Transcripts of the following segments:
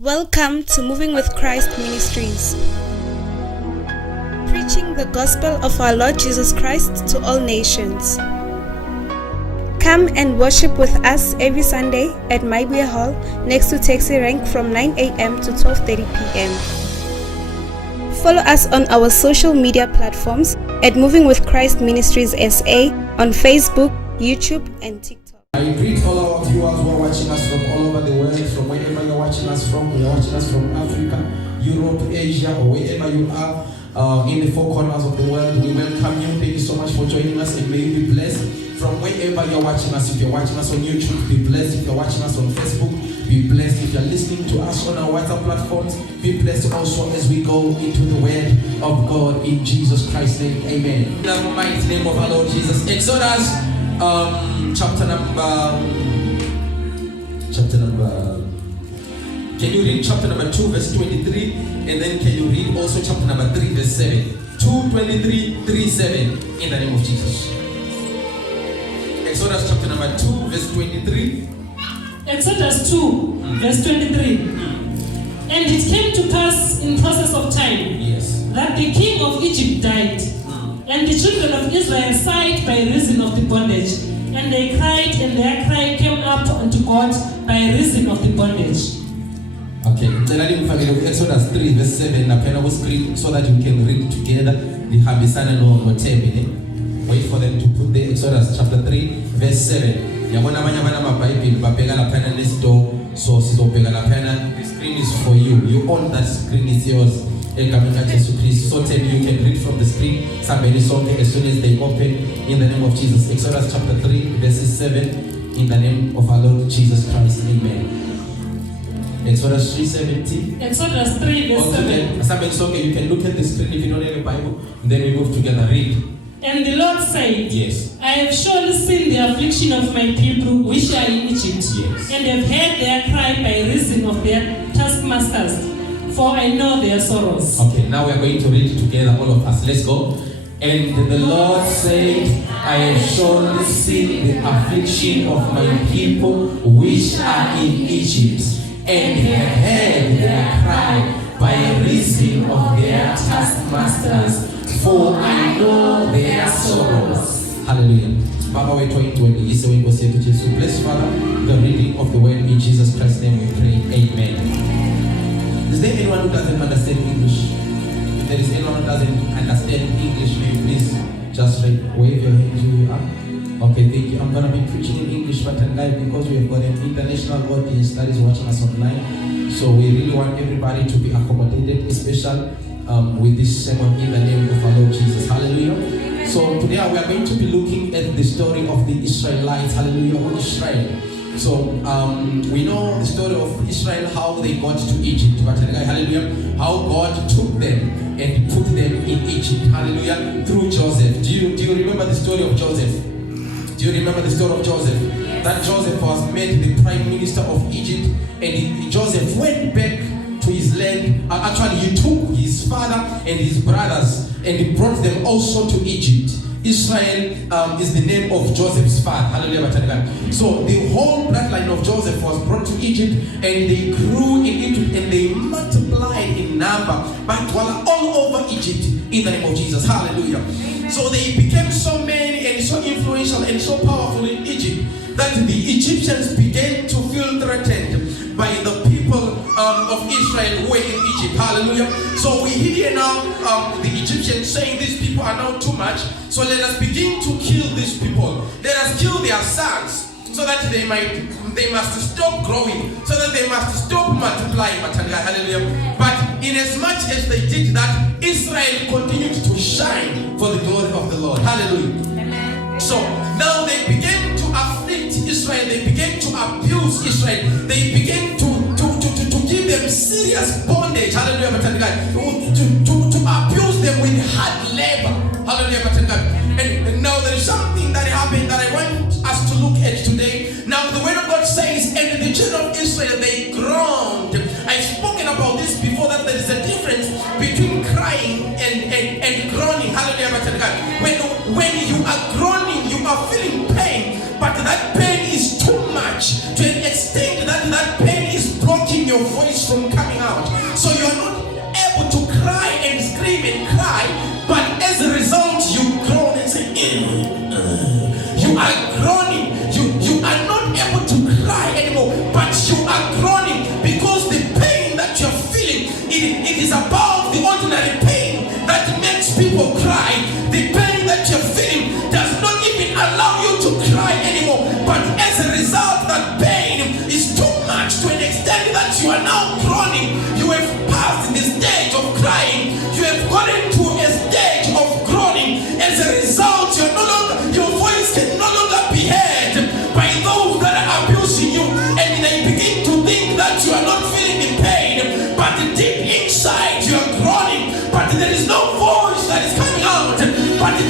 Welcome to Moving with Christ Ministries, preaching the gospel of our Lord Jesus Christ to all nations. Come and worship with us every Sunday at Maibuya Hall next to Taxi Rank from 9 a.m. to 12:30 p.m. Follow us on our social media platforms at Moving with Christ Ministries SA on Facebook, YouTube, and TikTok. I greet all our viewers who are watching us from all over the world, from wherever you're watching us from. You're watching us from Africa, Europe, Asia, or wherever you are in the four corners of the world. We welcome you. Thank you so much for joining us, and may you be blessed from wherever you're watching us. If you're watching us on YouTube, be blessed. If you're watching us on Facebook, be blessed. If you're listening to us on our WhatsApp platforms, be blessed also as we go into the Word of God in Jesus Christ's name. Amen. In the mighty name of our Lord Jesus. Exodus chapter number. Can you read chapter number 2 verse 23, and then can you read also chapter number 3 verse 7? 2:23, 3:7 in the name of Jesus. Exodus chapter number 2 verse 23. Exodus 2 verse 23. And it came to pass in process of time, Yes. that the king of Egypt died, and the children of Israel sighed by reason of the bondage, and they cried, and their cry came up unto God by reason of the bondage. Okay, then I didn't forget Exodus 3 verse 7 napenda ku screen so that we can read together. Lihambisana no mothembi. Wait for them to put the Exodus chapter 3 verse 7. Yabona abanye abana amaBhayibheli babheka lapha nesto, so sizobheka lapha. The screen is for you. You own that screen, is yours. So tell you can read from the screen. Somebody something as soon as they open in the name of Jesus. Exodus chapter 3 verses 7 in the name of our Lord Jesus Christ. Amen. Exodus 3:17. Exodus 3 verse 7. Somebody okay, you can look at the screen if you don't have a Bible. Then we move together. Read. And the Lord said, Yes. I have surely seen the affliction of my people which are in Egypt, Yes. and have heard their cry by reason of their taskmasters, for I know their sorrows. Okay, now we are going to read together, all of us. Let's go. And the Lord said, I have surely seen the affliction of my people which are in Egypt, and have heard their cry by reason of their taskmasters, for I know their sorrows. Hallelujah. Baba, we're going to release the way we say to Jesus. Bless, Father, the reading of the word in Jesus Christ's name we pray. Amen. Is there anyone who doesn't understand English? If there is anyone who doesn't understand English, may you please just wave your hands where you are. Okay, thank you. I'm going to be preaching in English but in live because we have got an international audience that is watching us online. So we really want everybody to be accommodated, especially with this sermon in the name of our Lord Jesus. Hallelujah. So today we are going to be looking at the story of the Israelites. Hallelujah. Or Israel. So we know the story of Israel, how they got to Egypt. But hallelujah, how God took them and put them in Egypt. Hallelujah. Through Joseph. Do you remember the story of Joseph? Do you remember the story of Joseph? Yes. That Joseph was made the prime minister of Egypt, and Joseph went back to his land. Actually, he took his father and his brothers and he brought them also to Egypt. Israel is the name of Joseph's father. Hallelujah. So the whole bloodline of Joseph was brought to Egypt, and they grew in Egypt and they multiplied in number, but all over Egypt in the name of Jesus. Hallelujah. So they became so many and so influential and so powerful in Egypt that the Egyptians began to feel threatened by the people of Israel who were in Egypt. Hallelujah. So we hear now the Egyptians saying these people are now too much. So let us begin to kill these people. Let us kill their sons so that they must stop growing, so that they must stop multiplying. Hallelujah. But in as much as they did that, Israel continued to shine for the glory of the Lord. Hallelujah. Amen. So now they began to afflict Israel. They began to abuse Israel. They began to give them serious bondage. Hallelujah. To abuse them with hard labor. Hallelujah. And now there is something that happened that I want us to look at today. Now the word of God says, and the children of Israel, they groaned. I've spoken about this before, that there is a difference between crying and groaning. Hallelujah. When you are groaning, you are feeling pain, but that pain is too much to an extent that pain is blocking your voice from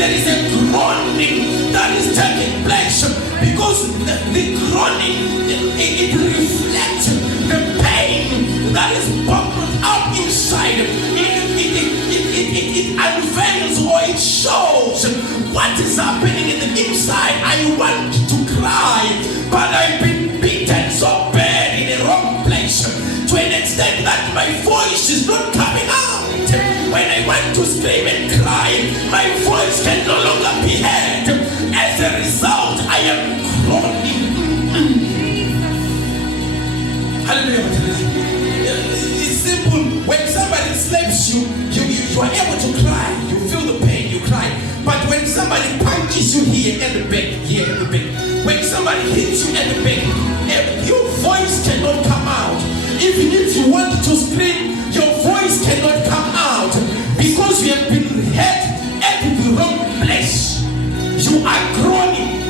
there is a groaning that is taking place, because the groaning, it reflects the pain that is bottled up inside. It unveils, or it shows what is happening in the inside. I want to cry, but I've been beaten so bad in a wrong place, to an extent that my voice is not coming out. When I want to scream and cry, my voice can no longer be heard. As a result, I am groaning. Hallelujah. It's simple. When somebody slaps you, you are able to cry. You feel the pain, you cry. But when somebody punches you here at the back, when somebody hits you at the back, your voice cannot come out. Even if you want to scream, your voice cannot come out, because you have been hit at the wrong place. You are groaning.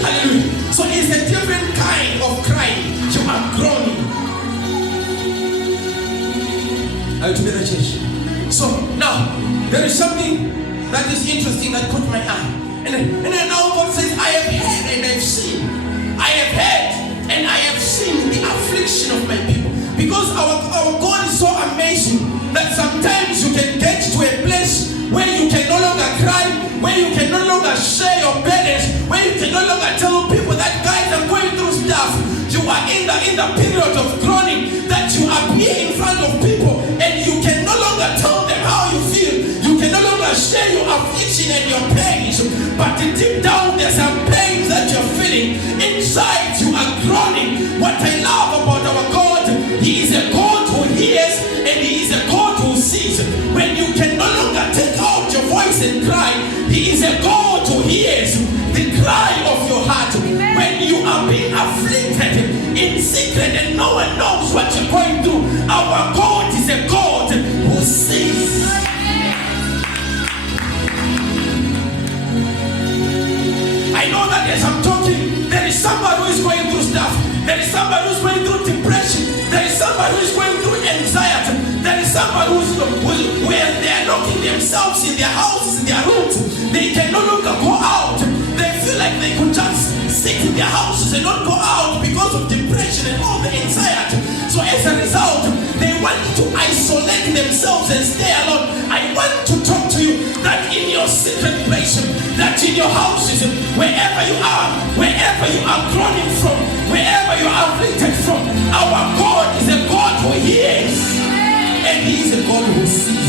Hallelujah. So it's a different kind of crying. You are groaning. Are you together, church? So now there is something that is interesting that caught my eye. And then now God says, I have heard and I've seen. I have heard and I have seen the affliction of my people. Because our God is so amazing that sometimes you can get to a place where you can no longer cry, where you can no longer share your burdens, where you can no longer tell people that, guys, I'm going through stuff. You are in the period of groaning, that you appear in front of people and you can no longer tell them how you feel. You can no longer share your affliction and your pains. But deep down, there's some pains that you're feeling. Inside, you are groaning. What I love about our God, He is a God who hears and He is a God who sees. When you can no longer take out your voice and cry, He is a God who hears the cry of your heart. When you are being afflicted in secret and no one knows what you're going through, our God is a God who sees. I know that as I'm talking, there is somebody who is going through stuff. There is somebody who is going through depression. There is somebody who is going through anxiety. There is somebody where they are locking themselves in their houses, in their rooms. They can no longer go out. They feel like they could just sit in their houses and not go out because of depression and all the anxiety. So as a result, they want to isolate themselves and stay alone. I want to talk to you that in your secret place, that in your houses, wherever you are groaning from, wherever you are afflicted from, our God is a God who hears and He is a God who sees.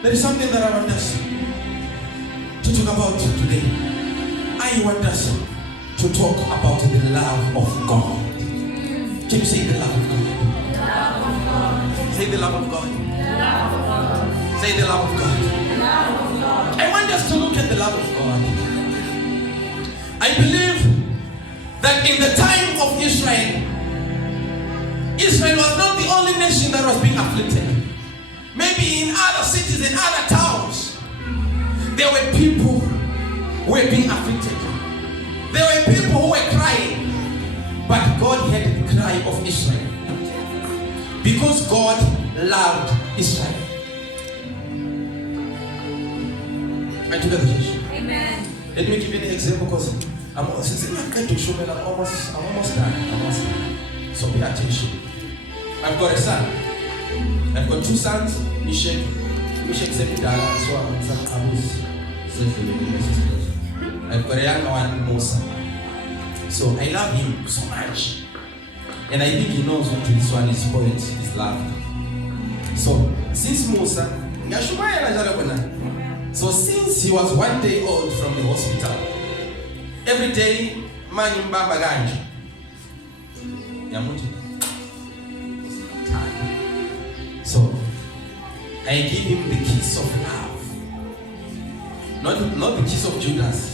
There is something that I want us to talk about today. I want us to talk about the love of God. Can you say the love of God? The love of God. Say the love of God. The love of God. Say the love of God. The love of God. I want us to look at the love of God. I believe that in the time of Israel, Israel was not the only nation that was being afflicted. Maybe in other cities, in other towns, there were people who were being afflicted. There were people who were crying. But God heard the cry of Israel. Because God loved Israel. Are you together, church? Amen. Let me give you an example, because I'm almost done. So pay attention. I've got a son. I've got two sons. Mishek sent me Dala, so I'm I've got a younger one, Musa. So I love him so much. And I think he knows what this one is spoiled, his love. So since Musa, so since he was 1 day old from the hospital, every day, Manyimba Ganji. So I give him the kiss of love. Not the kiss of Judas.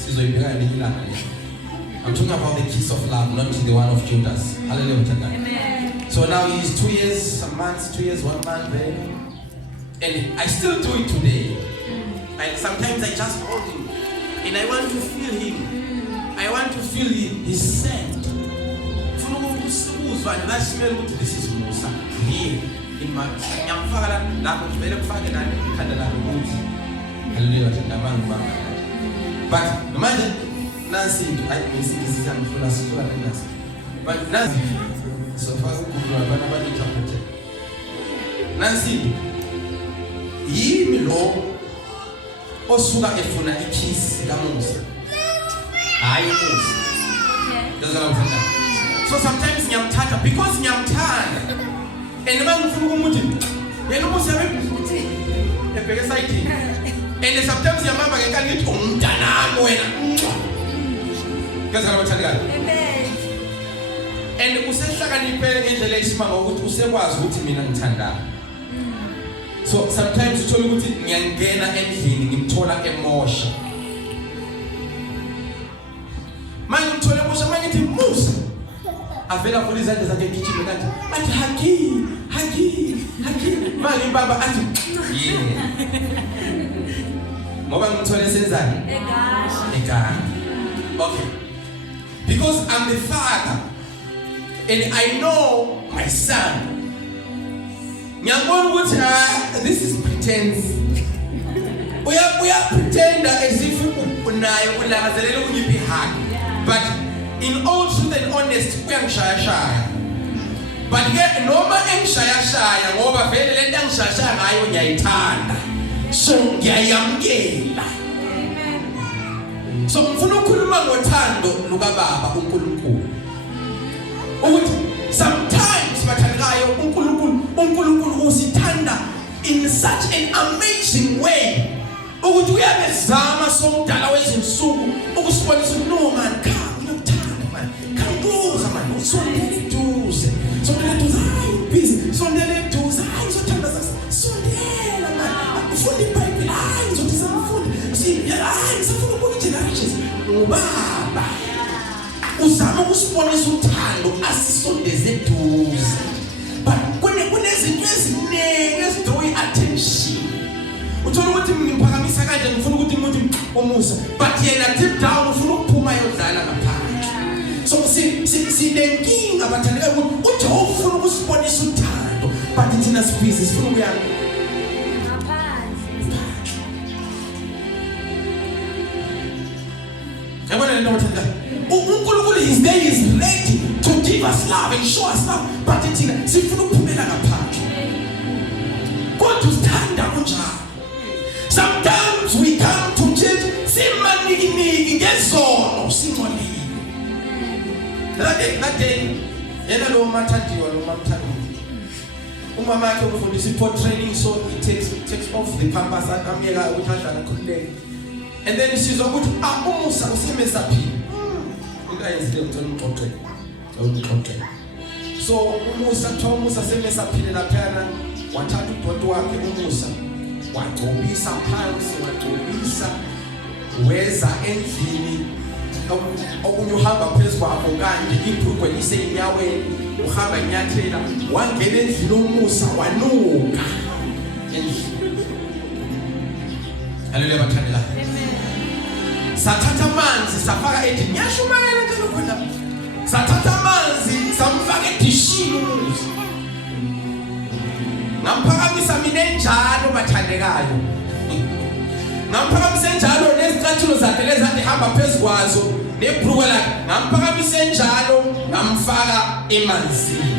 I'm talking about the kiss of love, not the one of Judas. Hallelujah. Amen. So now he is 2 years, some months, 2 years, 1 month there. And I still do it today. Sometimes I just hold him. And I want to feel him. I want to feel his scent. ukuzwa that smell ukuthi this is Musa here in my ngiyamfaka lapho ngivele kufake nani ikhanda lami ukuthi haleluya abantu baba but manje nansi ayisizamfuna sifuna nasi but nansi so far ukukhuluma abantu abaninterpret nansi yimi lo osuka efuna ikhisi kaMusa hayi Musa ngizalawuthanda so sometimes ngiyamthatha because ngiyamthanda and mangifuna ukuthi yena Musa yabebuthi ebheke side and sometimes ngiyamamba ngenkani ngithi umntanami wena ngizalawuthanda amen and usehlakaniphe ngendlela eyisimanga ukuthi usekwazi ukuthi mina ngithandana so sometimes uthola ukuthi ngiyangena endlini ngimthola emosha manje ngithola emosha manje ngithi Musa avela vula izandla zakhe ngijime kanti athi hagi manje baba athi yeah ngoba ngithola senzani ekhaya okay because I'm the father and I know my son ngiyabona ukuthi this is pretense uya pretend as if unayo ulakazelela unyiphi haki but in all truth and honesty uyangishaya but ke noma engishaya ngoba vele lento angishaya ngayo ngiyayithanda so ngiyayamkela so ngifuna ukukhuluma ngothando luka baba uNkulunkulu ukuthi sometimes bathandikayo uNkulunkulu usithanda in such an amazing way ukuthi uyabezama somdala wezinsuku ukusibonisa no man nginokuthanda man close man sondele duze hayi busy sondele duze hayi uzothanda sondela man ufunda iBhayibheli hayi uzothi samfunda hayi sifuna ukubona generations ubaba uzama ukusibonisa uthando asisondeze eduze but kunezinto eziningi ezidrow attention uthola ukuthi ngiphakamisa kanje ngifuna ukuthi umuntu omusa but yena deep down ufuna ukuphuma yodlala ngaphandle so sinenkinga bathandeka ukuthi uJehova ufuna ukusibonisa uthando but thina sibhizi sifuna ukuyanga ngaphandle yabona lento bathanda uNkulunkulu his day is ready to give us love and show us love but thina sifuna ukuphumela ngaphandle kodwa usithanda kunjalo sometimes we come to church simaniki ngezono singcolile that day yena lo mathandiwa lo mamthandi umama yakhe umfundisi for training so he takes off the pampers amyeka ukuthi adlala khululeke and then sizwa ukuthi umusa usemesa phila ayizile ukuthi uxoxe so umusa semesa phile laphana wathatha ubhodo wakhe umusa wagcobisa phansi wagcobisa weza endlini okunye uhamba phezulu kwakho kanti ibhrugwe liseyinyaweni uhamba inyathela wangena endlini umusa wanuka endlini haleluya bathandela sathatha amanzi safaka edini nyashumayela njalo khona sathatha amanzi samfaka edishini umusa ngamphakamisa mina enjalo bathandekayo ngamphakamisa enjalo nezicathulo zakhe lezande hamba phezukwazo nebhrukwe lakhe ngamphakamisa enjalo ngamfaka emanzini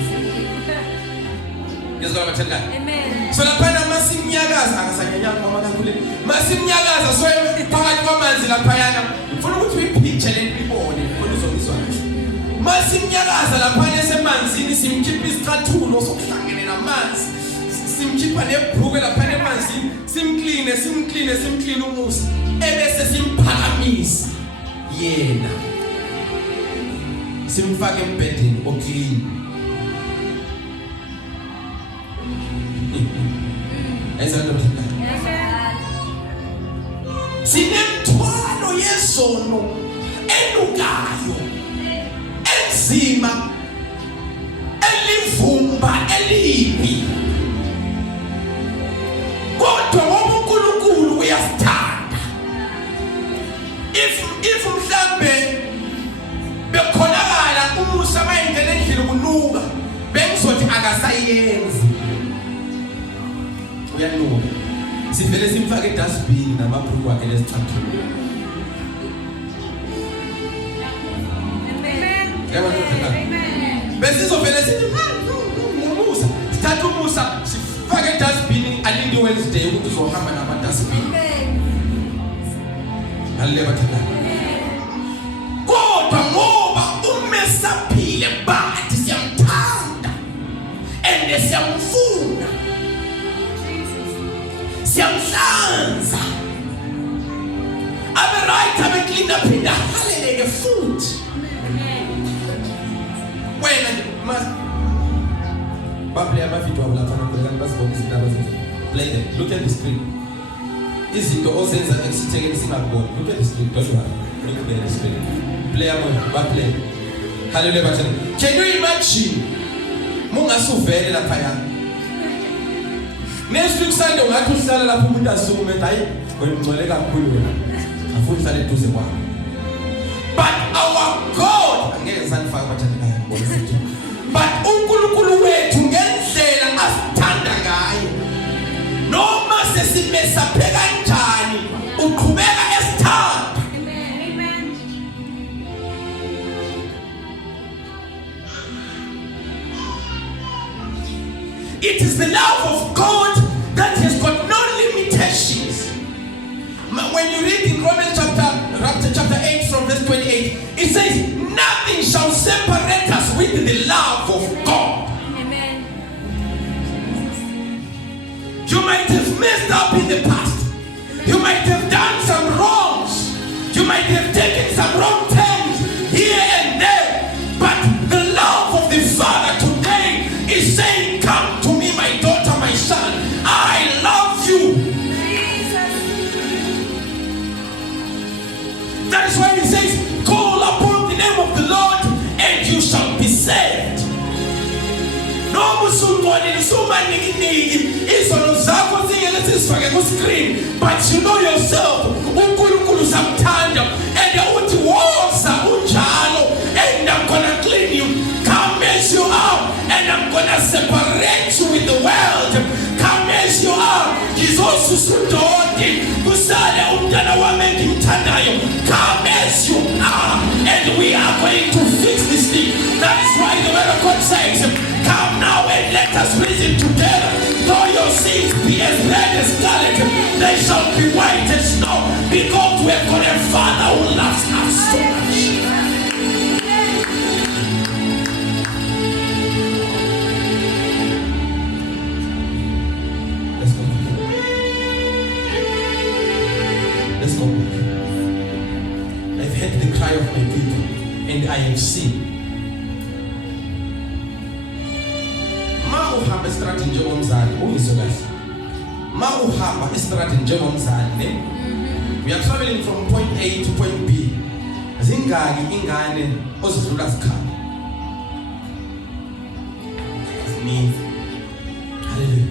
ngizwa bathandekayo amen so lapha masimnyakaza akasanyanyanga mama kakhulu masimnyakaza so phakathi kwamanzi lapha yana ngifuna ukuthi uyipicture lento ibone khona uzokuzwa masimnyakaza lapha esemanzini simkhipha isicathulo sokuhlangene namanzi simkhipha nebhrukwe lapha emanzini simclean umusa ebese simphakamisa yena simfake embedeni oclean sinemthwalo yezono elukayo enzima elivumba elibi kodwa ngoba uNkulunkulu uyasithanda if mhlambe bekhonakala umusa bayingena endlini akayenzi uyanuka. Sivele simfake edustbin namabhuku akhe lesithathu. Besizovele sithi umusa sithatha umusa sifake edustbin alinde Wednesday ukuthi uzohamba namadustbin. Haleluya bathanda. Kodwa ngoba umesaphile bathi siyamthanda and siyamfuna siyamhlanza abe right abe clean aphinda haleleke futhi. Wena mas baplay amavideo abo lapha ngakho basibona izindaba zethu. Play them. Look at the screen. Izinto ozenza ekusithekeni singakuboni. Look at the screen. Don't worry. Look at the screen. Play amona baplay. Hallelujah bathanda. Can you imagine mungasuvele lapha yana? Next Sunday ungathi uhlala lapho umuntu asukume hayi ngicole kakhulu wena. Afuna uhlale eduze kwami. But our God angeke sanifaka bathanda. But uNkulunkulu wethu ngendlela asithanda ngayo noma sesimesaphe kanjani uqhubeka esithanda. Amen. It is the love of God that has got no limitations. When you read in Romans chapter 8 from verse 28, it says nothing shall separate us with the love of God. Amen. You might have messed up in the past. You might have done some wrongs. You might have taken some wrong turns here and there. But the love of the Father today is saying, come to me, my daughter, my son. I love you. That is why he says, call upon the name of the Lord and you shall be saved. No musumoni suma niki izono zakho zingeke sisifake ku screen, but you know yourself uNkulunkulu samthanda and uthi woza unjalo and I'm gonna clean you. Come as you are and I'm gonna separate you with the world. Come as you are. Ngizosusudodi kusale umntana wami engimthandayo. Come as you are and we are going to fix this thing. That is why the word of God says, come now and let us reason together. Though your sins be as red as scarlet, they shall be white as snow, because we have got a Father who loves us so much. Let's go. I've heard the cry of my people and I have seen. Ma uhamba estrategy njengomzali ungisolazi. Ma uhamba estrategy njengomzali, we are traveling from point A to point B. Zingaki ingane ozidlula zikhala. Ni. Hallelujah.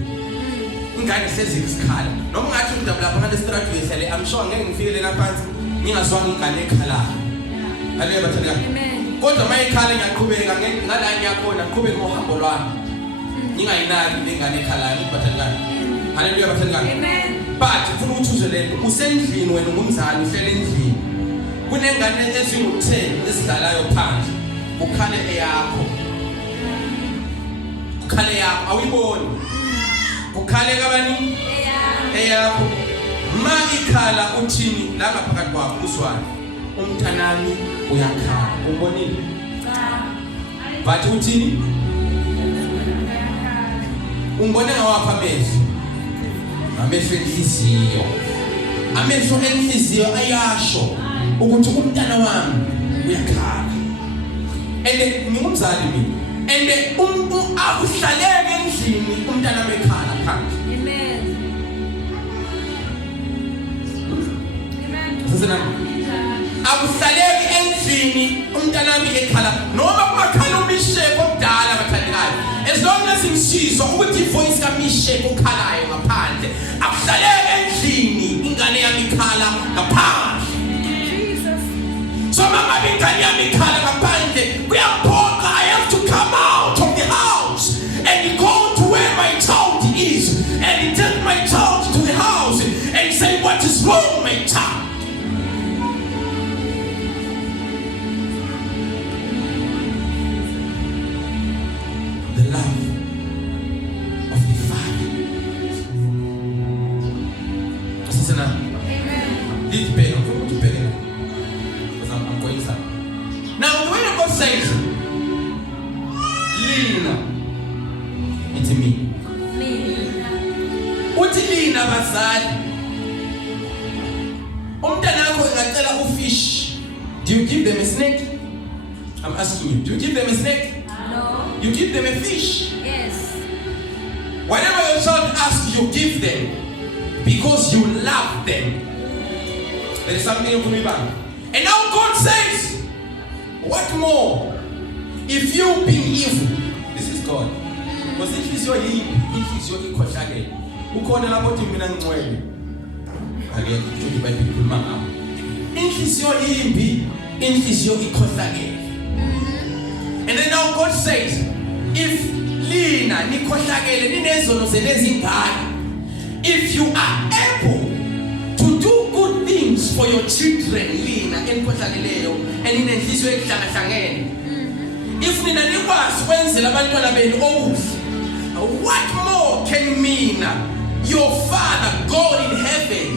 Ingane sezikhala. Noma ngathi umntu lapha ngale strategy ehlele, I'm sure ngeke ngifike la phansi ngingazwanga ingane ekhala. Hallelujah bathanda. Amen. Kodwa mayikhala ngiyaqhubeka ngala ngiyakhona qhubeka ngohambo lwami. Ngingayinaki ingane ekhalayo bathanda. Hallelujah bathanda. Amen. But ufuna ukuthi uzwe lento usendlini wena ngumzali uhlele endlini. Kunengane ezingu10 esidalayo phandle. Ukhale eyakho. Ukhale yakho awuyiboni. Ukhale kabani? Eyakho. Ma ikhala uthini la ngaphakathi kwakho uzwane. Umntanami uyakhala. Ubonile? Bathi uthini? Umbone ngawapha amehlo. Amehlo enhliziyo. Amehlo enhliziyo ayasho ukuthi umntana wami uyakhala. Ende ngumzali mina. Ende akuhlaleke endlini umntana wekhala phansi. Amen. Amen. Akuhlaleke endlini umntana wami ekhala noma kumakhala umisheko omdala bathandekayo. As long as imsizwa ukuthi voice kamisheko okhalayo ngaphandle, akuhlaleke endlini ingane yami ikhala ngaphandle. So mama ingane yami ikhala ngaphandle, kuyaphoqa I have to come out of the house and go and take my child to the house and say, what is wrong, my child? The love of the Father. Amen. Lead better. I'm going to better. Because I'm going inside. Now the way the God says, Lina, it's me. Uthi Lina bazali. Umntana wakho engacela ufish. Do you give them a snake? I'm asking you. Do you give them a snake? No. You give them a fish. Yes. Whatever your child asks, you give them because you love them. There is something you put me back. And now God says, what more? If you being evil, this is God. Because if it's your evil, if it's your equal target, who called about him in a way? Again, to by people, mama. If it's your evil, if it's your equal target. And then now God says, if Lina, if you are able to do good things for your children, Lina, and in this way, if Nina was when what more can mean your Father, God in heaven?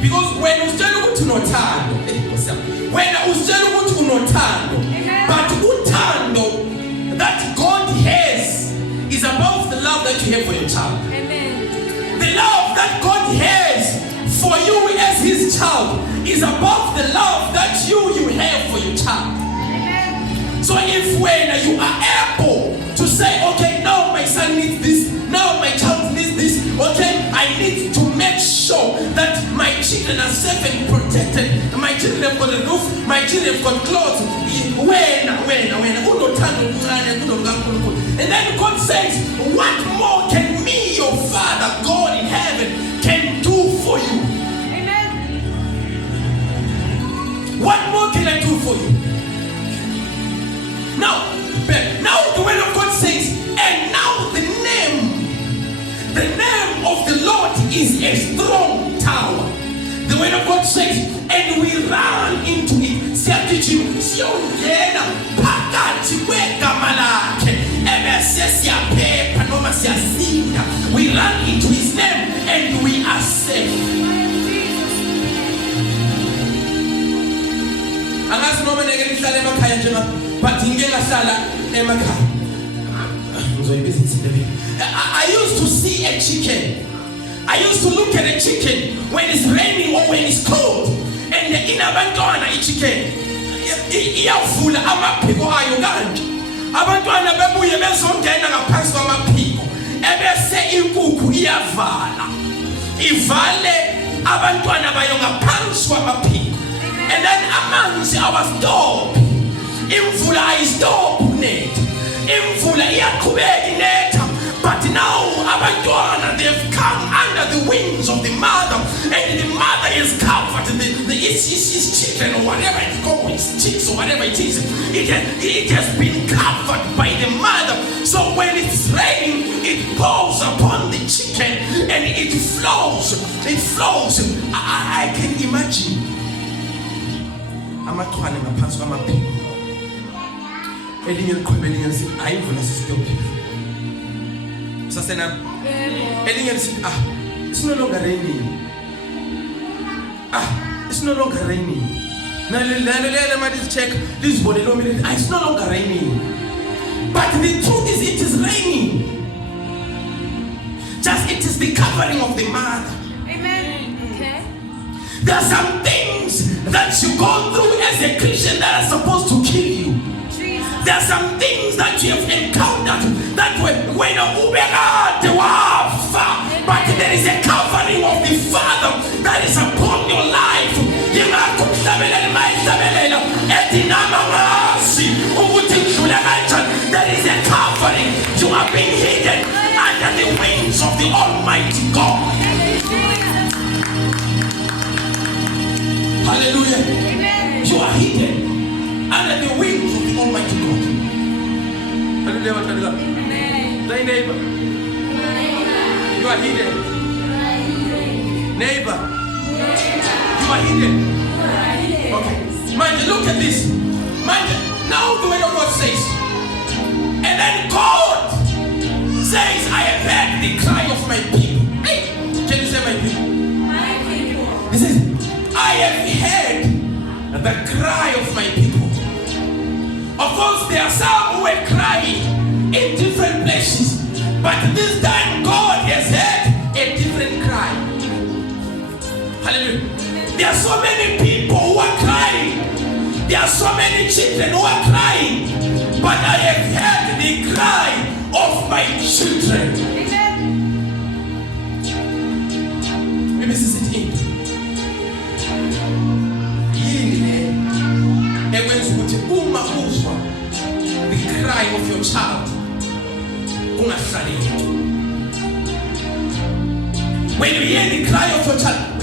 Because when you tell to nothando, when I was telling you to nothando, but utando that God has is above the love that you have for your child. Amen. The love that God has for you as His child is above the love that you have for your child. Amen. So if when you are able to say, okay, now my son needs this, now my child needs this, okay, I need to make sure that my children are safe and protected, my children have got a roof, my children have got clothes. And then God says, what more can me, your Father, God in heaven, can do for you? Amen. What more can I do for you? Now the word of God says, and now the name of the Lord is a strong tower. The word of God says, and we run into it. We run into His name and we are safe. I used to see a chicken. I used to look at a chicken when it's raining or when it's cold, and the inabantwana chicken iyavula amaphiko ayo kanje abantwana bebuye bezongena ngaphansi kwamaphiko ebese inkukhu iyavala ivale abantwana bayo ngaphansi kwamaphiko, and then amanzi awastop, imvula ayistop net, imvula iyaqhubeka inetha. But now abantwana, they've come under the wings of the mother, and the mother is covered. His children or whatever it's called, his chicks or whatever it is, it has been covered by the mother. So when it's raining, it pours upon the chicken and it flows. It flows. I can imagine. Amatwana ngaphansi kwamaphiko. Elinye liqhwebe elinye lithi ayivula sisitophi. Sasena elinye lithi it's no longer raining. It's no longer raining. Now let's check this body. It's no longer raining. But the truth is, it is raining. Just it is the covering of the mother. Amen. Okay. There are some things that you go through as a Christian that are supposed to kill you. There are some things that you have encountered that when but there is a covering of the Father that is upon your life. There is a covering. You are being hidden under the wings of the Almighty God. Hallelujah. Amen. You are hidden under the wings of the Almighty God. Hallelujah. Amen. Say neighbor. You are hidden. Neighbor. You are hidden. Okay. Mind you, look at this. Mind you, now the word of God says, and then God says, I have heard the cry of my people. Hey, can you say my people? My people. He says, I have heard the cry of my people. Of course, there are some who are crying in different places, but this time God has heard a different cry. Hallelujah. There are so many people who are crying. There are so many children who are crying, but I have heard the cry of my children. Maybe this is it. The cry of your child. When you hear the cry of your child,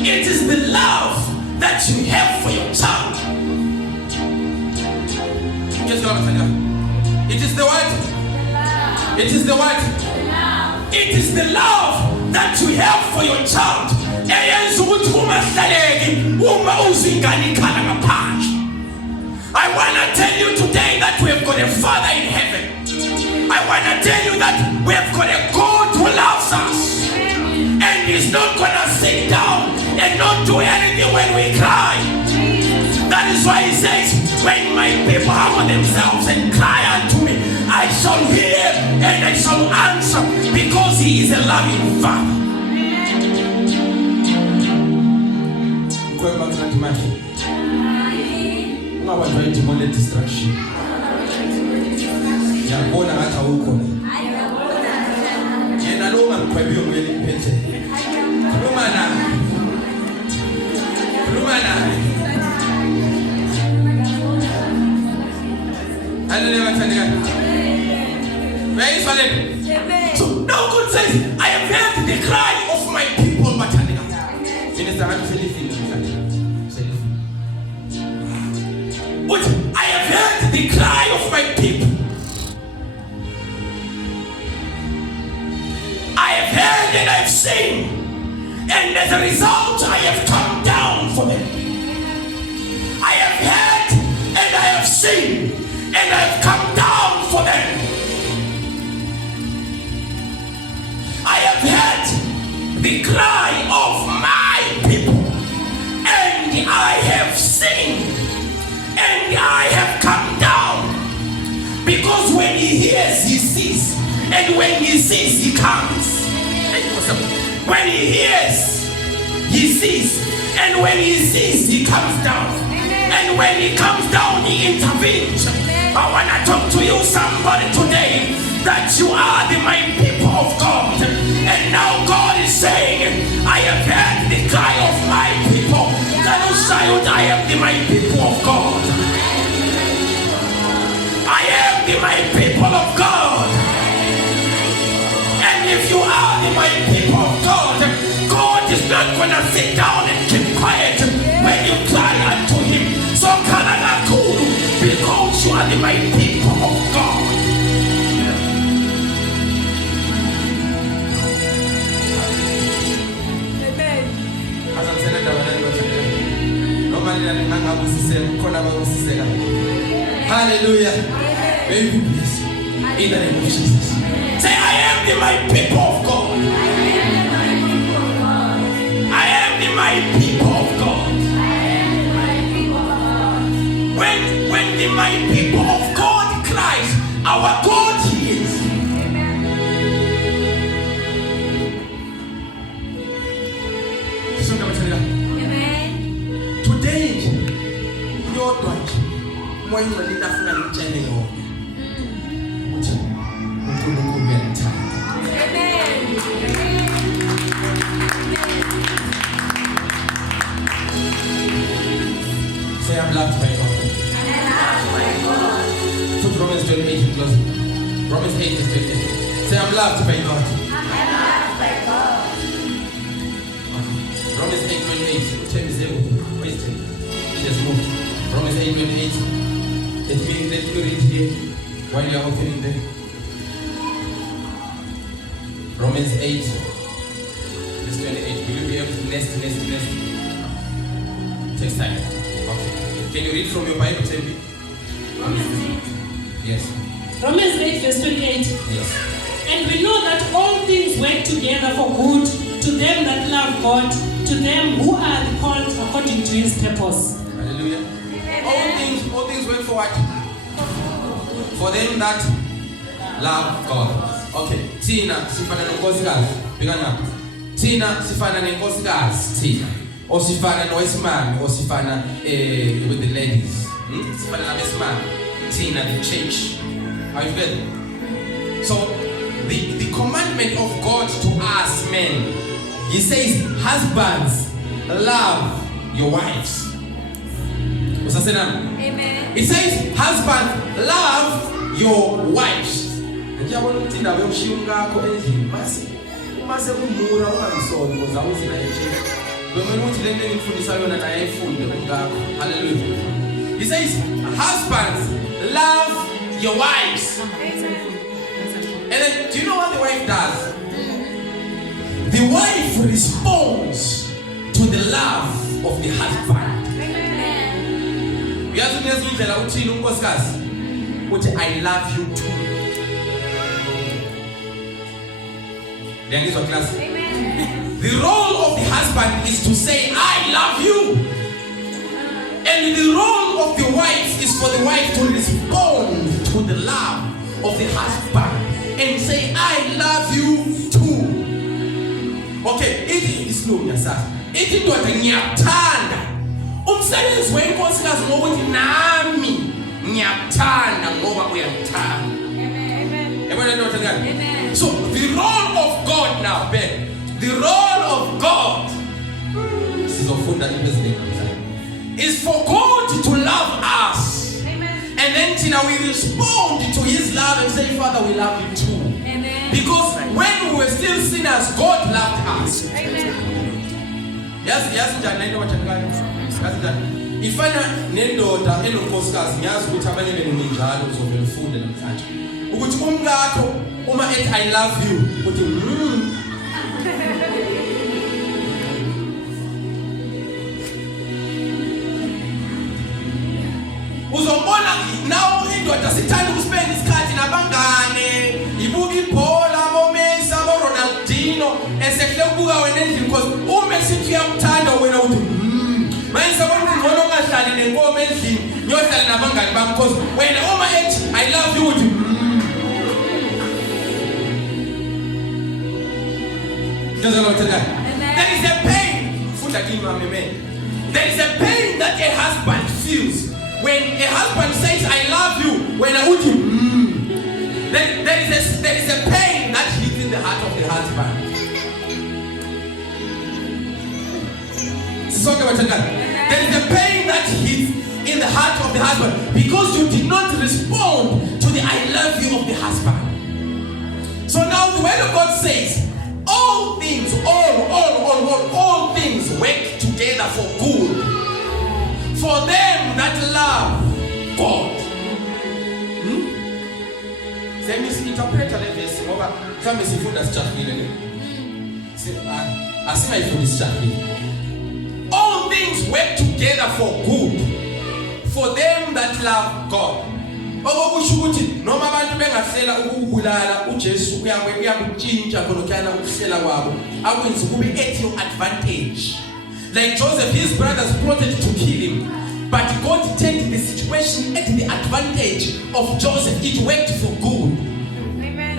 it is the love that you have for your child. It is the what? It is the what? It is the love that you have for your child. I want to tell you today that we have got a Father in heaven. I want to tell you that we have got a God who loves us. And He's not going to sit down and not do anything when we cry. That is why He says, when my people humble themselves and cry unto me, I shall hear and I shall answer, because He is a loving Father. Going back to Matthew. I was trying to manage distraction. Yeah, born at a woman. And I know I'm quite really better. Lumana. I don't know what's happening. Where is Valen? So now God says, I have heard the cry of my people, Matania. Minister, I'm feeling. But I have heard the cry of my people. I have heard and I have seen, and as a result I have come down for them. I have heard and I have seen, and I have come down for them. I have heard the cry of my people, and I have seen, and I have come down, because when He hears, He sees, and when He sees, He comes. When He hears, He sees, and when He sees, He comes down, and when He comes down, He intervenes. I want to talk to you, somebody, today, that you are my people of God, and now God is saying, I have heard the cry of my people. Can you shout, I am my people of God? I am my people of God. And if you are my people of God, God is not going to sit down and keep quiet when you cry unto Him. So Kalanaku, because you are my people of God. Hallelujah. May you be blessed in the name of Jesus. Say, I am my people of God. I am my people of God. When my people of God cries, our God hears. Today, your God, when you are leader from the channel, say, I'm loved by God. Put Romans 28 in closing. Romans 8 is 28. Say, I'm loved by God. Romans 8:28. Time is able. Wait, she has moved. Romans 8:28. Let me read here while you are opening there. Romans 8, verse 28. Will you be able to next? Takes time. Okay. Can you read from your Bible, tell me? Romans 8. Yes. Romans 8, verse 28. Yes. And we know that all things work together for good to them that love God, to them who are called according to his purpose. Hallelujah. All things work for what? For them that love God. Okay. Tina sifana nenkosikazi. Bheka napha. Tina sifana nenkosikazi Tina. Or sifana nowesimami or sifana with the ladies. Sifana nabesimami. Tina the church. Are you good? So the commandment of God to us men, he says, husbands, love your wives. Amen. It says, husbands, love your wives. Hallelujah. He says, husbands, love your wives. Amen. And then, do you know what the wife does? The wife responds to the love of the husband. Amen. I love you too. Amen. The role of the husband is to say, I love you. And the role of the wife is for the wife to respond to the love of the husband and say, I love you too. Okay, it is slow, yes, sir. It is what nyathanda. Umsebenzi wenkosikazi ngokuthi nami nyathanda ngoba uyathanda. Amen. Amen. So the role of God now, Ben. The role of God is for God to love us. Amen. And then Tina, we respond to his love and say, Father, we love you too. Amen. Because when we were still sinners, God loved us. Amen. Yes, ifana nendoda enonkosikazi ngiyazi ukuthi abanye beninjalo uzobelifunda namhlanje ukuthi umkakho uma ethi I love you uthi uzombona nawo indoda sithanda ukuspend isikhathi nabangane ibuka ibhola boMessi boRonaldinho esehle ukubuka wena endlini because uMessi uyakuthanda wena uthi manje sabona ngcono ungahlali nenkomo endlini ngiyohlala nabangani bami because wena uma ethi I love you uthi there is a pain funda kimi mama man. There is a pain that a husband feels when a husband says I love you when I would there is a pain that hits in the heart of the husband. There is a pain that hits in the heart of the husband because you did not respond to the I love you of the husband. So now the word of God says all things, all things work together for good for them that love God. Interpreter levesi ngoba kama sifunda sijahile asingayifunda sijahile. All things work together for good for them that love God. Okusho ukuthi noma abantu bengahlela ukubulala uJesu uyakutshintsha khona ukuhlela kwabo akwenza kube at your advantage. Like Joseph, his brothers plotted to kill him, but God turned the situation at the advantage of Joseph. It worked for good. Amen.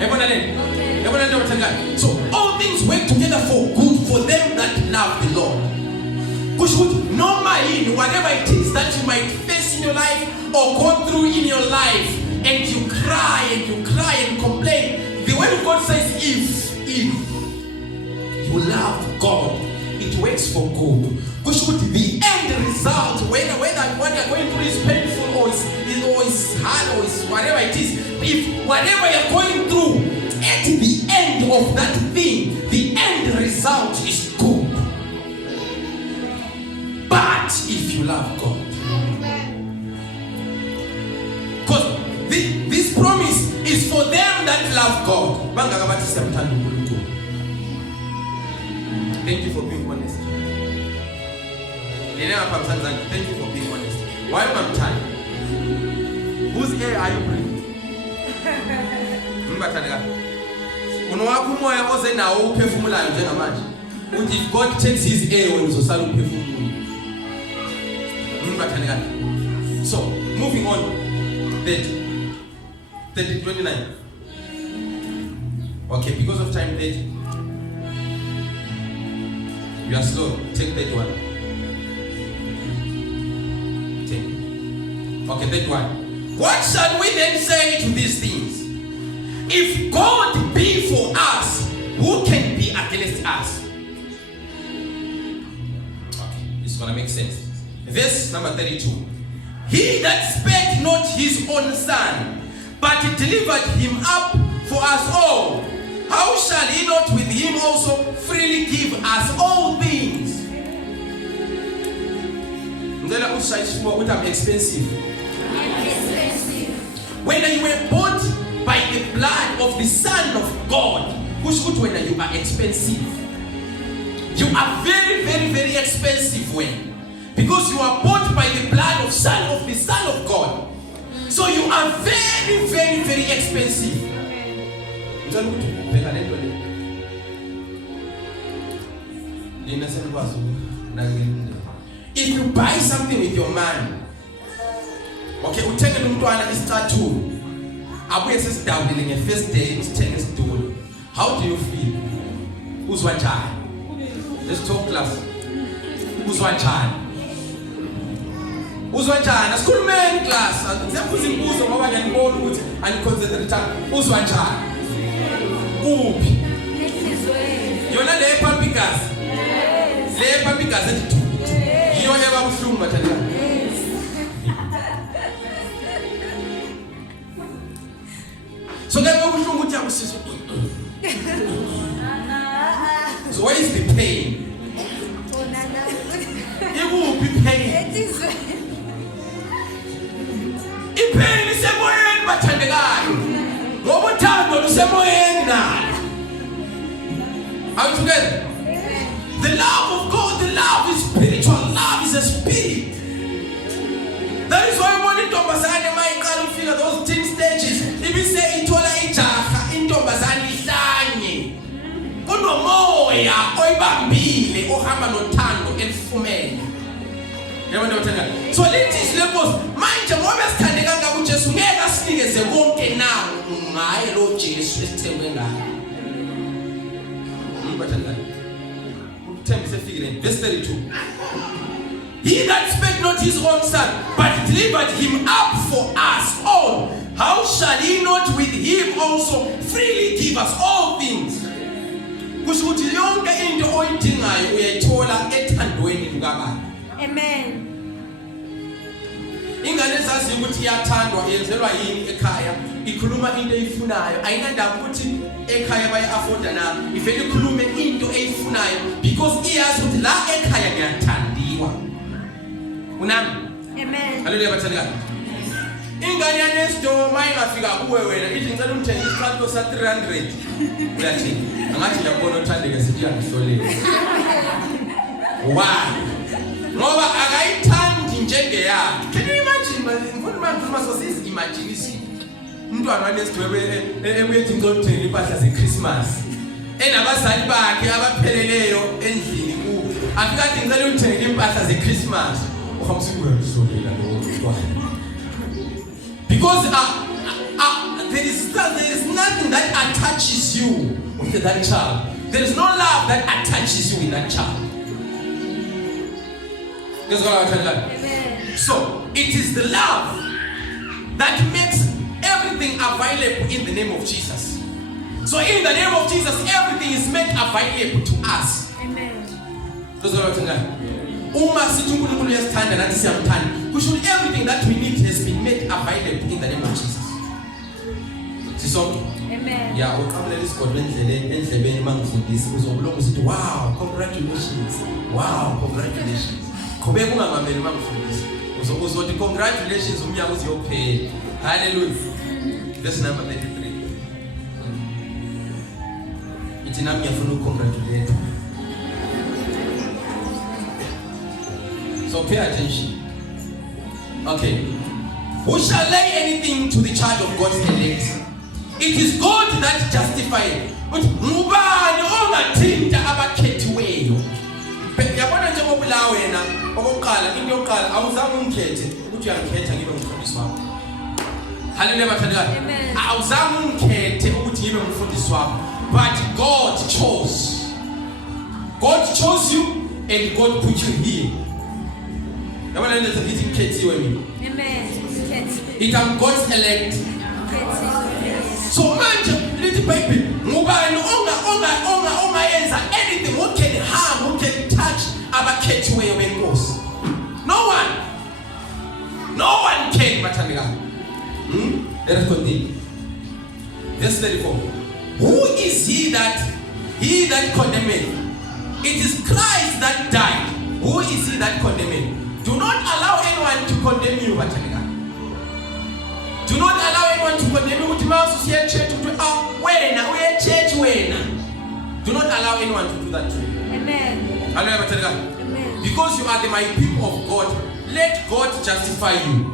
So all things work together for good for them that love the Lord. No matter whatever it is that you might face in your life or go through in your life, and you cry and complain, the word of God says if you love God, it works for good. The end result, whether what you're going through is painful or is hard or is whatever it is, if whatever you're going through, at the end of that thing, the end result is good. But if you love God, is for them that love God. Thank you for being honest. Thank you for being honest. Why am I tired? Whose air are you breathing? If God takes his air when he's so, moving on. 29. Okay, because of time, 30. You are slow. Take 31. 10. Okay, 31. What shall we then say to these things? If God be for us, who can be against us? Okay, this is gonna make sense. Verse number 32. He that spared not his own son, but delivered him up for us all, how shall he not with him also freely give us all things? I'm expensive. When you were bought by the blood of the Son of God, when you are expensive. You are very, very, very expensive when. Because you are bought by the blood of the Son of God. So you are very, very, very expensive. If you buy something with your money, okay, we take a start to. Abu says down in the first day, it's 10 is doing. How do you feel? Who's one child? Let's talk class. Who's one child? Who's one child? A school man class. And concentrate. Who's one child? Oop. You're not the papikas. The papikas. You're never flung material. So then so where is the pain? It will be pain. The pain is somewhere but the guy. Over time, but somewhere now. Are we together? The love of God, the love is spiritual. Love is a spirit. That is why when it comes to my can't feel those 10 stages. If you say it all into Bazani Sanye. Uno moya, oibambile, ohama nothando, elfumene. So let these levels, mind your mother's standing up, which is never sing as a won't now. My Lord Jesus is telling Verse 32. He that spake not his own son, but delivered him up for us all, how shall he not with him also freely give us all things? Amen. Ingane zazi ukuthi iyathandwa yenzelwa yini ekhaya ikhuluma into eyifunayo ayinanda ukuthi ekhaya baya afforda na ivele ikhulume into eyifunayo because iyazi ukuthi la ekhaya ngiyathandiwa unami. Amen. Haleluya bathandikazi. Ingane yanesto mayingafika kuwe wena ithi ngicela umthenge isixatho sa 300 uyathini angathi uyabona uthandeke sithi uyangihlolela. Why? Ngoba akayithandi njengeyakhe. Can you imagine? Mfuna manje sisi imagine isi. Umntwana wanesidwebe ebuyethi ngizothenga impahla zeChristmas. Enabazali bakhe abapheleleyo endlini ku. Afikathi ngicela uthenge impahla zeChristmas. Because there is nothing that attaches you with that child. There is no love that attaches you with that child. Amen. So it is the love that makes everything available in the name of Jesus. So in the name of Jesus, everything is made available to us. Amen. Everything that we need has been made available in the name of Jesus. Amen. Yeah, wow, congratulations. Wow, congratulations. Congratulations. Hallelujah. Verse number 33. Ithi nami ngiyafuna ukukongratulate. So pay attention. Okay. Who shall lay anything to the charge of God's elect? It is God that justifies. But ngubani ongathinta abakhethiweyo? Yabona nje ngobulawa wena okokuqala into yokuqala awuzange ungikhethe ukuthi uyangikhetha ngibe ngumfundisi wakho. Hallelujah bathandekayo. Amen. Awuzange ungikhethe ukuthi ngibe ngumfundisi wakho. But God chose. God chose you and God put you here. Yabona le nto ithi ngikhethiwe mina. Amen. It am God's elect. So manje lithi Bible ngubani ongayenza anything who can harm, who can touch abakhethiweyo benkosi. No one can bathandekayo. Let us continue. Verse 34. Who is he that condemneth? It is Christ that died. Who is he that condemneth? Do not allow anyone to condemn you, bathandekayo. Do not allow anyone to condemn you. Do not allow anyone to do that to you. Amen. Amen. Because you are the mighty people of God, let God justify you.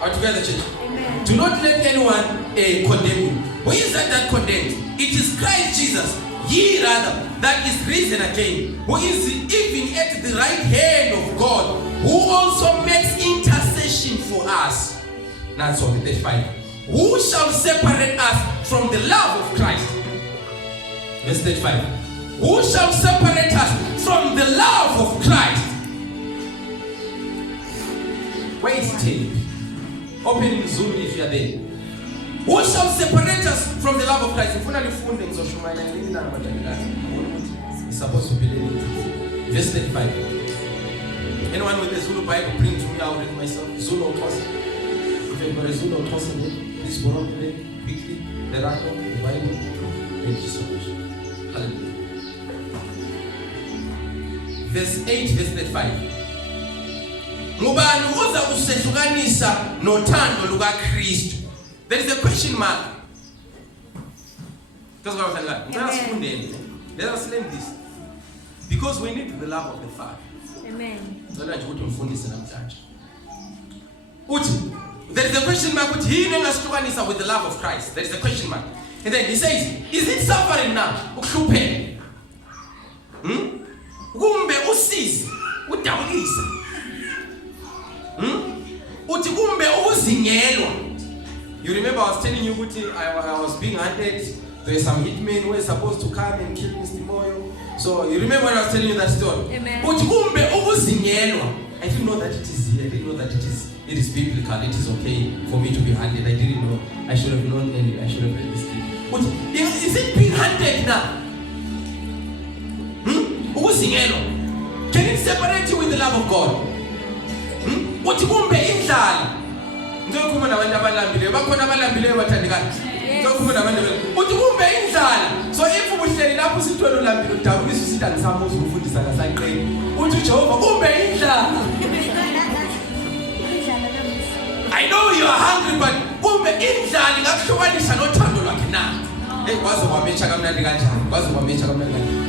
Are together, church? Amen. Do not let anyone condemn you. Who is that condemns? It is Christ Jesus, ye rather, that is risen again, who is even at the right hand of God, who also makes intercession for us. That's what it is. 35. Who shall separate us from the love of Christ? Verse 35. Who shall separate us from the love of Christ? Where is tape? Open Zoom if you are there. Who shall separate us from the love of Christ? It's supposed to be there. Verse 35. Anyone with a Zulu Bible, bring to me. I will read myself. Zulu or Tosa. If you've got a Zulu or Tosa there, please go up there quickly. The Rako, the Bible. Thank you so much. Hallelujah. Verse 8, verse 35. Ngubani uza kusihlukanisa nothando lukaKristu? There is a question mark. Let us learn this. Because we need the love of the Father. Amen. There is a question mark with him with the love of Christ. There is a question mark. And then he says, is it suffering now? Kumbe usizi udawulisa. Uthi kumbe ukuzingelwa. You remember I was telling you I was being hunted. There were some hitmen who were supposed to come and kill Mr. Moyo. So you remember when I was telling you that story? Amen. Uthi kumbe ukuzingelwa. I didn't know that it is here. I didn't know that it is biblical. It is okay for me to be hunted. I didn't know. I should have known anyway. I should have read this thing. Is it being hunted now? Can it separate you with the love of God? Uthi kumbe indlala. Ngizokhuluma nabantu abalambileyo. Bakhona abalambileyo bathandekayo. Ngizokhuluma nabantu abalambileyo. Uthi kumbe indlala. So if ubuhleli lapho sithwele ulambile udabulisa usithi angisamuzi ukufundisa ngasaqeni. Uthi uJehova kumbe indlala. I know you are hungry, but kumbe indlala ingakuhlukanisa nothando lwakhe na. Kwaze kwamecha kamnandi kanjani? Kwaze kwamecha kamnandi kanjani?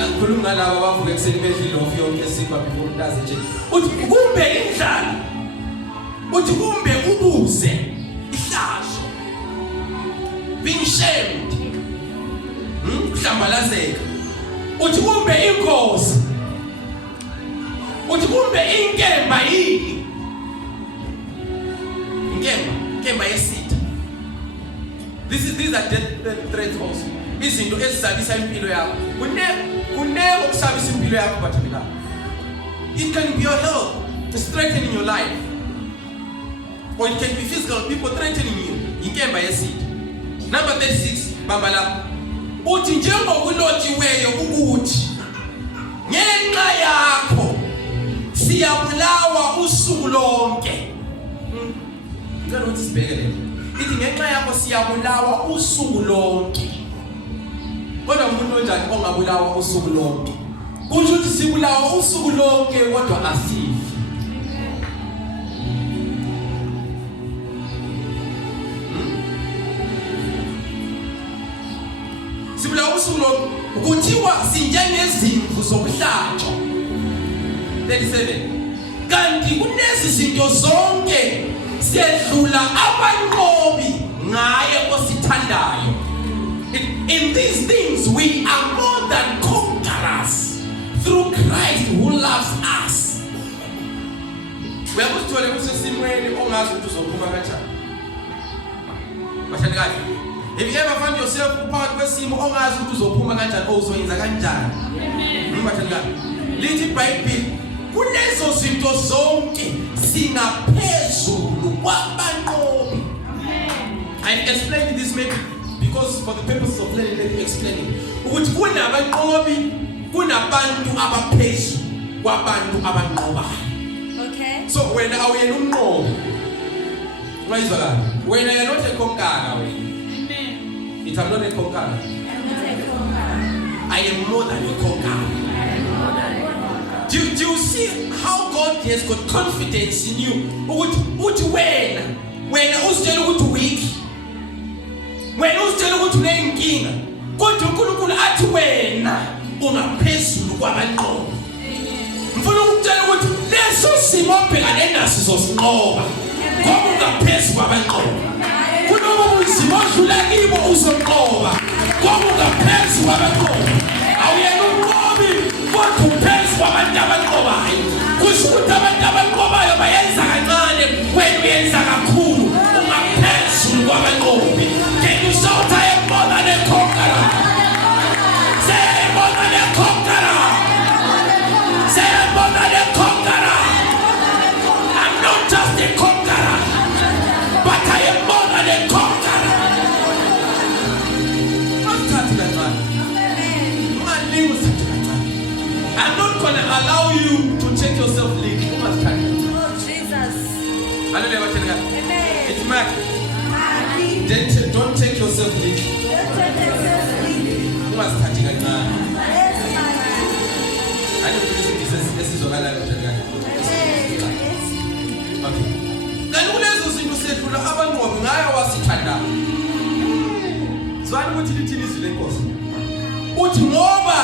Angikhuluma nalabo abavuka ekuseni bedlile ofi yonke esikwa before umntazi nje. Uthi kumbe indlala. Uthi kumbe ubuze ihlazo. Being shamed. Kuhlambalazeka. Uthi kumbe inkosi. Uthi kumbe inkemba yini? Inkemba yesitha. These are death threats also. Izinto ezisabisa impilo yakho. Kuneko kusabisa impilo yakho bathandekayo. It can be your health, strengthening your life. Or it can be physical people threatening you. Inkemba yesitha. Number 36, bambala. Uthi njengokulotshiweyo ukuthi ngenxa yakho siyabulawa usuku lonke. Ngicela ukuthi sibheke le. Ithi ngenxa yakho siyabulawa usuku lonke. Kodwa umuntu onjani ongabulawa usuku lonke? Kusho ukuthi sibulawa usuku lonke kodwa asifi. Sibulawa usuku ukuthiwa sinjengezimvu zokuhlatshwa. 37. Kanti kunezi zinto zonke sedlula abanqobi ngaye osithandayo. In these things we are more than conquerors through Christ who loves us. Uyakuthola kusesimweni ongazi ukuthi uzophuma kanjani. Bashani, if you ever find yourself phakathi kwesimo ongazi ukuthi uzophuma kanjani or uzoyenza kanjani. Bashani, lithi iBhayibheli kulezo zinto zonke singaphezulu kwabanqobi. I explained this maybe because for the purpose of learning, let me explain it. Ukuthi kunabanqobi, kunabantu abaphezulu kwabantu abanqobayo. Okay. So when awuyena umnqobi, ungayizwa when you are not a conqueror, amen. It am not a conqueror. I am more than a conqueror. Do you see how God has got confidence in you? Uthi wena usitshela ukuthi weak. Wena usitshela ukuthi unenkinga. Kodwa uNkulunkulu athi wena ungaphezulu kwabanqobi. Mfuna ukutshela ukuthi leso simo obhekane naso sizosinqoba. Ngoba ungaphezulu kwabanqobi. Kunoba uzimo odlula kibo uzonqoba. Ngoba ungaphezulu kwabanqobi. Awuyena umnqobi kodwa uphezulu kwabantu abanqobayo. Kusho ukuthi abantu abanqobayo bayenza kancane, wena uyenza kakhulu. Ungaphezulu kwabanqobi. Can you shout I am more than a conqueror? Say I am more than a conqueror. Say I am more than a conqueror. I'm not just a conqueror, but I am more than a conqueror. I'm not going to allow you to take yourself lead. Oh, Jesus. Hallelujah. Amen. It's Mark. Don't take yourself lead. You must touch it. I don't think this is what I like. Okay. Then ulezo zinto sedlula abanqobi ngayo wasithanda. Zwani ukuthi lithini izwi lenkosi. Uthi ngoba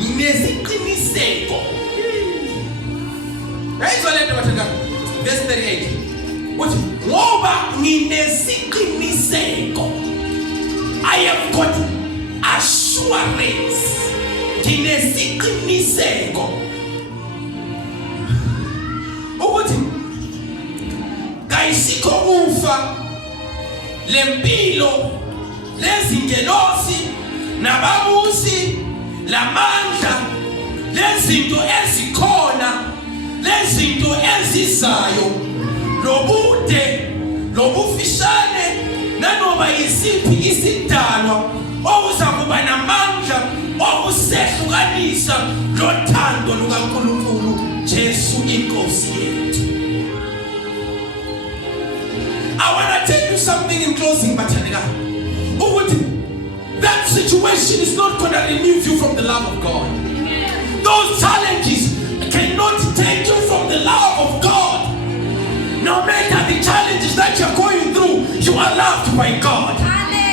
nginesiqiniseko. Yayizwa lento bathanda. Verse 38. Uthi ngoba nginesiqiniseko. I have got assurance. Nginesiqiniseko. Ukuthi kayisikho kufa lempilo lezingelosi nababusi lamandla lezinto ezikhona lezinto ezizayo lobude lobufishane nanoma yisiphi isidalwa okuzakuba namandla okusehlukanisa lothando lukaNkulunkulu Jesu inkosi yethu. I want to tell you something in closing, Batanika. That situation is not going to remove you from the love of God. Those challenges cannot take you from the love of God. No matter the challenges that you're going through, you are loved by God.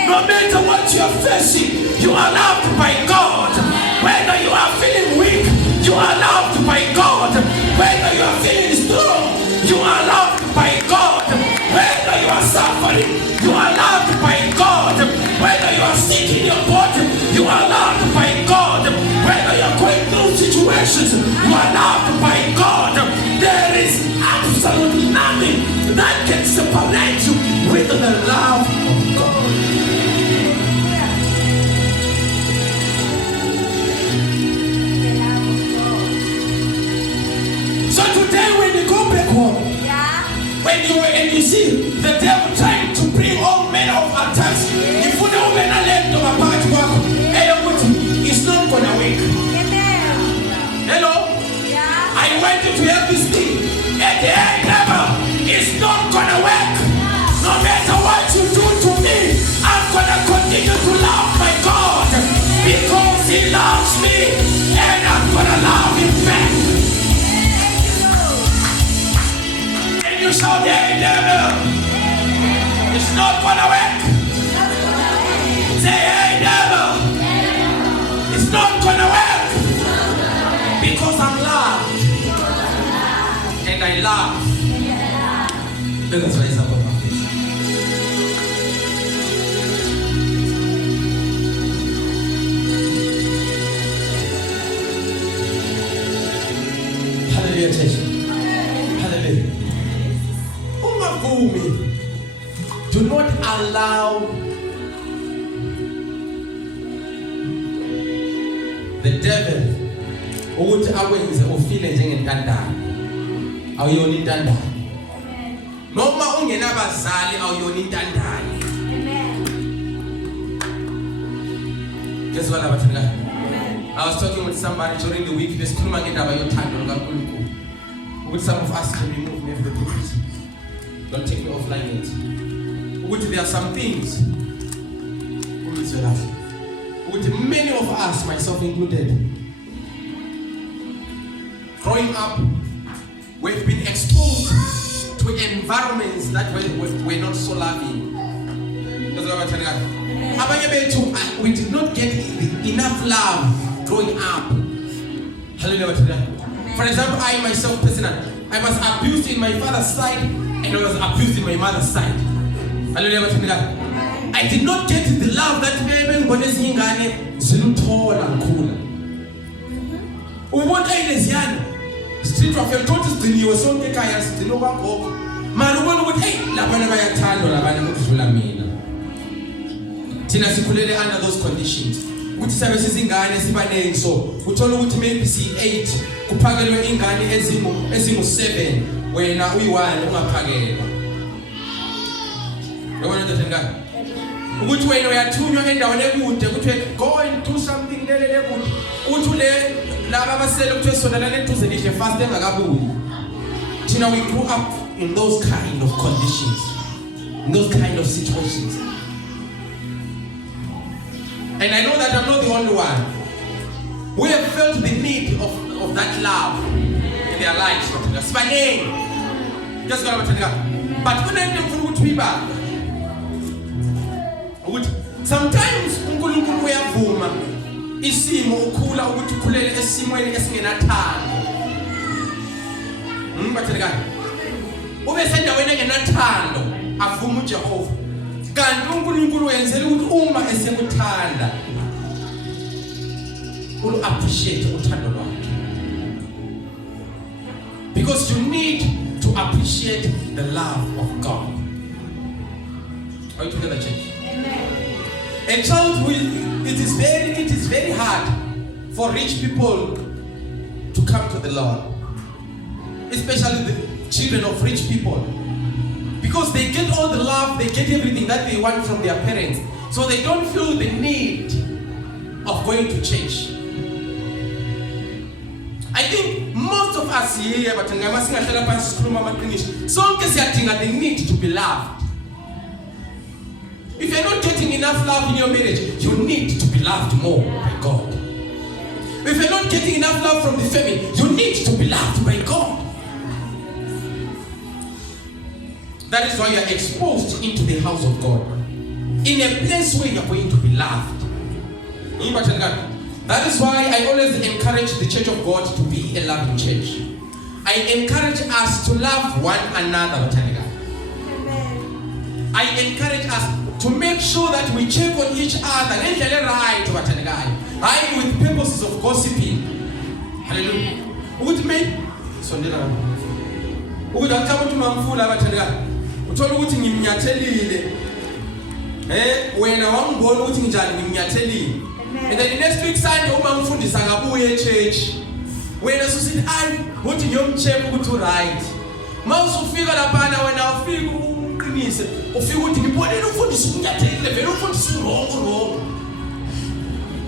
No matter what you're facing, you are loved by God. Whether you are feeling weak, you are loved by God. Whether you are feeling strong, you are loved by God. Whether you are suffering, you are loved by God. Whether you are sick in your body, you are loved by God. Whether you are going through situations, you are loved by God. There is absolutely nothing that can separate you with the love of God. So today when you go back home, when you see the devil trying to bring all manner of attacks, if you know when I left on a part it's not gonna work. Hello? I want you to have this thing. At the end level, it's not gonna work. No matter what you do to me, I'm gonna continue to love my God because He loves me and I'm gonna love Him back. You shout, hey devil, it's not gonna work. Say, hey devil, Let us rise up on our feet. Hallelujah, church. Hallelujah. Ungavumi. Do not allow the devil ukuthi akwenze ufile njengentandane. Awuyona intandane. Noma ungenabazali awuyona intandane. Guess what happened? I was talking with somebody during the week. Besikhuluma ngendaba yothando lukaNkulunkulu. Ukuthi some of us can remove me from the pulpit. Don't take me offline yet. Ukuthi there are some things. With many of us, myself included, growing up, we've been exposed to environments that were not so loving. We did not get enough love growing up. Hallelujah. For example, I myself personally, I was abused in my father's side and I was abused in my mother's side. Hallelujah. I did not get the love that maybe when it's ingane ziluthola ngikhula. Ubona ayileziyana street of your daughters diniwe sonke ekhaya sidino kwagogo. Manje ubona ukuthi hey labana bayathandwa labana ukudlula mina. Thina sikhulele under those conditions. Ukuthi sabe sizingane sibanengi so uthola ukuthi maybe si8 kuphakelwe ingane ezingu7 wena uyi1 ungaphakelwa. Yabona into engaka ukuthi wena uyathunywa endaweni ekude ukuthi go and do something lele kude uthi le laba abasele ukuthi esondelane eduze nje fast engakabuyi. Thina we grew up in those kind of conditions, in those kind of situations, and I know that I'm not the only one. We have felt the need of that love in their lives. Just gonna tell you. But when I came to Twiba, sometimes uNkulunkulu uyavuma isimo ukhula ukuthi ukhulele esimweni esingenathando. Batheka. Ube sendaweni engenathando avuma uJehova. Kanti uNkulunkulu uyenzela ukuthi uma esekuthanda ulu appreciate uthando lwakhe. Because you need to appreciate the love of God. Are you together, church? A child it is very hard for rich people to come to the Lord, especially the children of rich people, because they get all the love, they get everything that they want from their parents, so they don't feel the need of going to church. I think most of us here, but the need to be loved. If you're not getting enough love in your marriage, you need to be loved more by God. If you're not getting enough love from the family, you need to be loved by God. That is why you are exposed into the house of God, in a place where you are going to be loved. That is why I always encourage the Church of God to be a loving church. I encourage us to love one another. I encourage us to make sure that we check on each other. I with purposes of gossiping. Hallelujah. Would make sondela. Would come to mamfula bathenga. Uthola ukuthi ngimnyathelile. Wena wangibona ukuthi njani ngimnyathelile. And then the next week Sunday uma ngifundisa ngabuye church. Wena susithi I uthi ngiyomcheck ukuthi right. Mawusufika lapha wena ufika uqinise. Ufika ukuthi ngibonile ufundisa ukunyathele vele ufundisa wrong.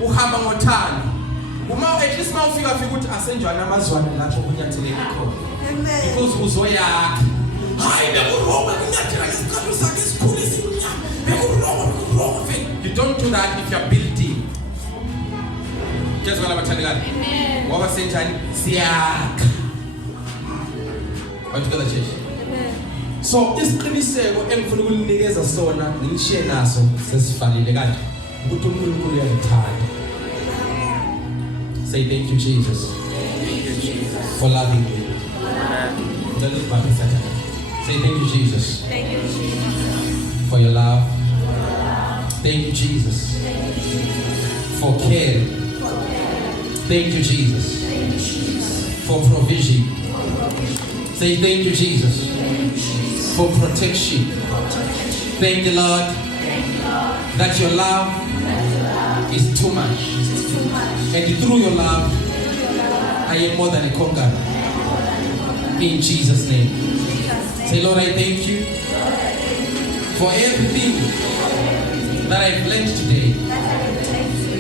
Uhamba ngothando. Uma at least mawufika ukuthi asenjwana amazwana lapho ukunyathele khona. Amen. Because uzoyakha. Hayi bekuroma kunyathela ngesikhathi sakhe esikhulu esinyama. Bekuroma. You don't do that if you are building. Just while I'm telling you. Amen. What was saying siyakha. Are you together, church? So isiqiniseko engifuna ukulinikeza sona ngishiye naso sesifanele kanje ukuthi uNkulunkulu uyalithanda. Say thank you Jesus. Thank you Jesus for loving me. Let us bow. Say thank you, Jesus, Thank you, Jesus. for your love. Thank you, Jesus, for care. Thank you, Jesus, for provision. Say thank you, Jesus, for protection. Thank you, Lord, that your love is too much. And through your love, I am more than a conqueror. In Jesus' name. Say, Lord, I thank you for everything that I've learned today.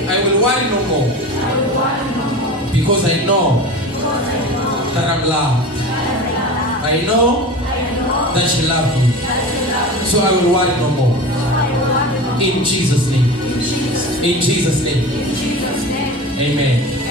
I will worry no more because I know that I'm loved. I know that you love me. So I will worry no more. In Jesus' name. In Jesus' name. Amen.